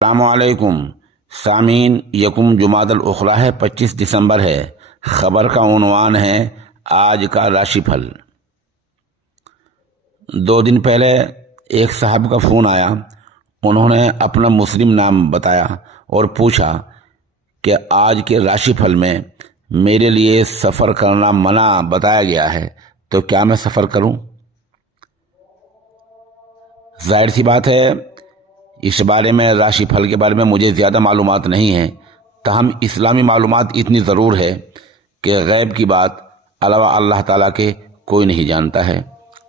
السلام علیکم سامعین، یکم جمادی الاخری ہے، 25 دسمبر ہے۔ خبر کا عنوان ہے آج کا راشی پھل۔ 2 دن پہلے ایک صاحب کا فون آیا۔ انہوں نے اپنا مسلم نام بتایا اور پوچھا کہ آج کے راشی پھل میں میرے لیے سفر کرنا منع بتایا گیا ہے، تو کیا میں سفر کروں؟ ظاہر سی بات ہے، اس بارے میں راشی پھل کے بارے میں مجھے زیادہ معلومات نہیں ہیں، تاہم اسلامی معلومات اتنی ضرور ہے کہ غیب کی بات علاوہ اللہ تعالیٰ کے کوئی نہیں جانتا ہے۔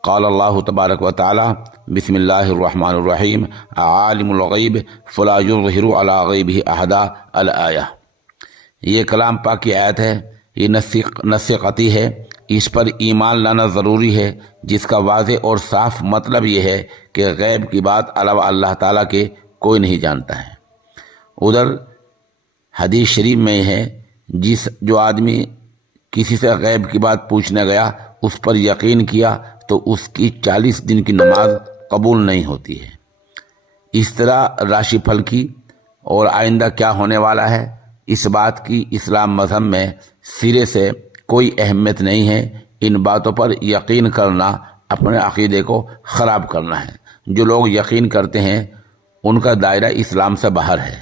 قال اللہ تبارک و تعالی بسم اللہ الرحمن الرحیم عالم الغیب فلا یظہر علی غیبہ احدا الآیہ۔ یہ کلام پاک کی آیت ہے، یہ نص قطعی ہے، اس پر ایمان لانا ضروری ہے، جس کا واضح اور صاف مطلب یہ ہے کہ غیب کی بات علاوہ اللہ تعالیٰ کے کوئی نہیں جانتا ہے۔ ادھر حدیث شریف میں ہے، جو آدمی کسی سے غیب کی بات پوچھنے گیا، اس پر یقین کیا تو اس کی 40 دن کی نماز قبول نہیں ہوتی ہے۔ اس طرح راشی پھل کی اور آئندہ کیا ہونے والا ہے، اس بات کی اسلام مذہب میں سرے سے کوئی اہمیت نہیں ہے۔ ان باتوں پر یقین کرنا اپنے عقیدے کو خراب کرنا ہے۔ جو لوگ یقین کرتے ہیں ان کا دائرہ اسلام سے باہر ہے۔